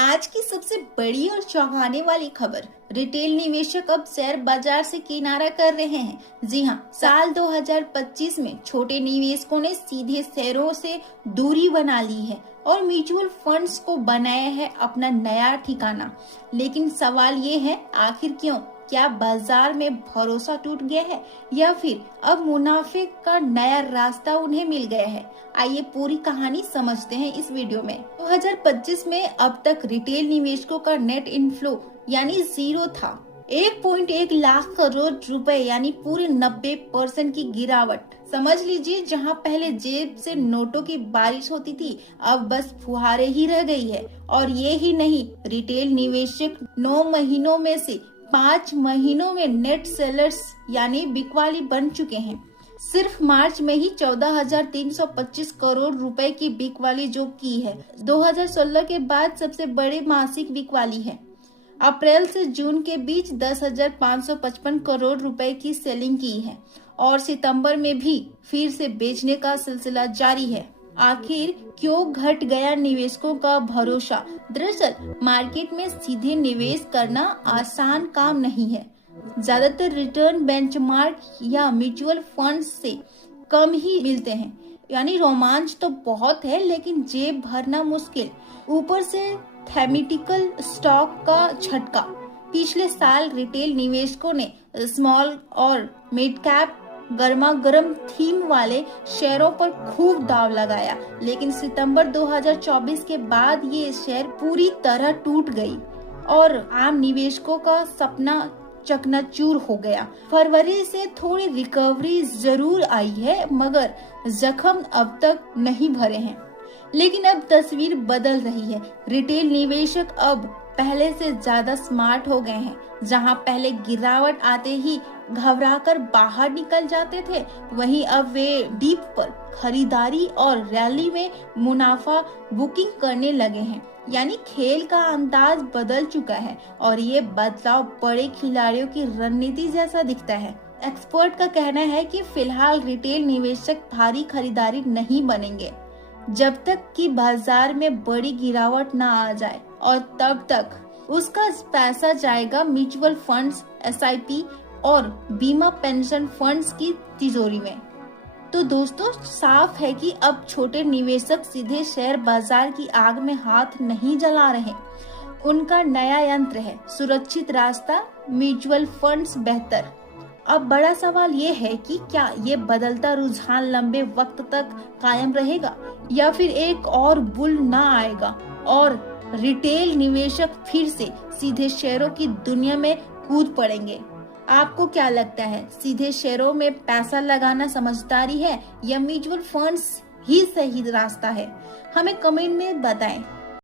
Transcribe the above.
आज की सबसे बड़ी और चौंकाने वाली खबर, रिटेल निवेशक अब शेयर बाजार से किनारा कर रहे हैं। जी हां, साल 2025 में छोटे निवेशकों ने सीधे शेयरों से दूरी बना ली है और म्यूचुअल फंड्स को बनाया है अपना नया ठिकाना। लेकिन सवाल ये है, आखिर क्यों? क्या बाजार में भरोसा टूट गया है या फिर अब मुनाफे का नया रास्ता उन्हें मिल गया है? आइए पूरी कहानी समझते हैं इस वीडियो में। 2025 में अब तक रिटेल निवेशकों का नेट इनफ्लो यानी जीरो था। 1.1 लाख करोड़ रुपए यानी पूरे 90% की गिरावट। समझ लीजिए, जहां पहले जेब से नोटों की बारिश होती थी, अब बस फुहारे ही रह गई है। और ये ही नहीं, रिटेल निवेशक 9 महीनों में से 5 महीनों में नेट सेलर्स यानी बिकवाली बन चुके हैं। सिर्फ मार्च में ही 14,325 करोड़ रुपए की बिकवाली जो की है, 2016 के बाद सबसे बड़े मासिक बिकवाली है। अप्रैल से जून के बीच 10,555 करोड़ रुपए की सेलिंग की है और सितंबर में भी फिर से बेचने का सिलसिला जारी है। आखिर क्यों घट गया निवेशकों का भरोसा? दरअसल मार्केट में सीधे निवेश करना आसान काम नहीं है। ज्यादातर रिटर्न बेंचमार्क या म्यूचुअल फंड्स से कम ही मिलते हैं। यानी रोमांच तो बहुत है लेकिन जेब भरना मुश्किल। ऊपर से थेमेटिकल स्टॉक का झटका। पिछले साल रिटेल निवेशकों ने स्मॉल और मिड कैप गर्मा गर्म थीम वाले शेयरों पर खूब दाव लगाया, लेकिन सितंबर 2024 के बाद ये शेयर पूरी तरह टूट गई और आम निवेशकों का सपना चकनाचूर हो गया। फरवरी से थोड़ी रिकवरी जरूर आई है, मगर जख्म अब तक नहीं भरे हैं। लेकिन अब तस्वीर बदल रही है। रिटेल निवेशक अब पहले से ज्यादा स्मार्ट हो गए हैं। जहां पहले गिरावट आते ही घबराकर बाहर निकल जाते थे, वहीं अब वे डीप पर खरीदारी और रैली में मुनाफा बुकिंग करने लगे हैं। यानी खेल का अंदाज बदल चुका है और ये बदलाव बड़े खिलाड़ियों की रणनीति जैसा दिखता है। एक्सपर्ट का कहना है कि फिलहाल रिटेल निवेशक भारी खरीदारी नहीं बनेंगे जब तक कि बाजार में बड़ी गिरावट न आ जाए, और तब तक उसका पैसा जाएगा म्यूचुअल फंड्स, एसआईपी और बीमा पेंशन फंड्स की तिजोरी में। तो दोस्तों, साफ है कि अब छोटे निवेशक सीधे शेयर बाजार की आग में हाथ नहीं जला रहे। उनका नया यंत्र है सुरक्षित रास्ता, म्यूचुअल फंड्स बेहतर। अब बड़ा सवाल ये है कि क्या ये बदलता रुझान लंबे वक्त तक कायम रहेगा या फिर एक और बुल ना आएगा और रिटेल निवेशक फिर से सीधे शेयरों की दुनिया में कूद पड़ेंगे। आपको क्या लगता है, सीधे शेयरों में पैसा लगाना समझदारी है या म्यूचुअल फंड्स ही सही रास्ता है? हमें कमेंट में बताएं।